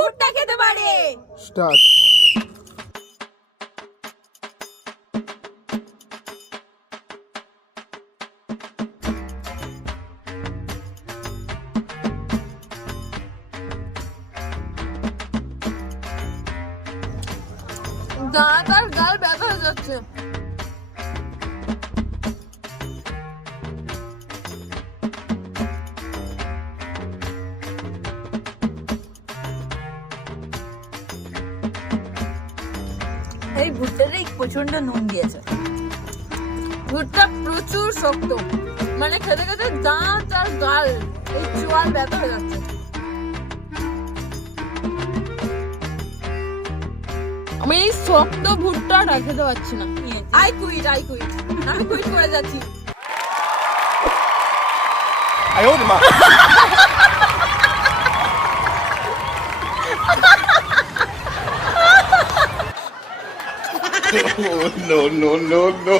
ভুট্টা খেতে পারে। স্টার্ট। দাঁত আর গাল ব্যথা হয়ে যাচ্ছে। এই ভুট্টাটাই প্রচন্ড নুন দিয়েছে। ভুট্টা প্রচুর শক্ত, মানে খেতে খেতে দাঁত আর গাল এই চোয়াল ব্যথা হয়ে যাচ্ছে। আমি এই শক্ত ভুট্টাটা খেতে পারছি না। আই কুইট, আমি কুইট করে যাচ্ছি। No, no, no, no.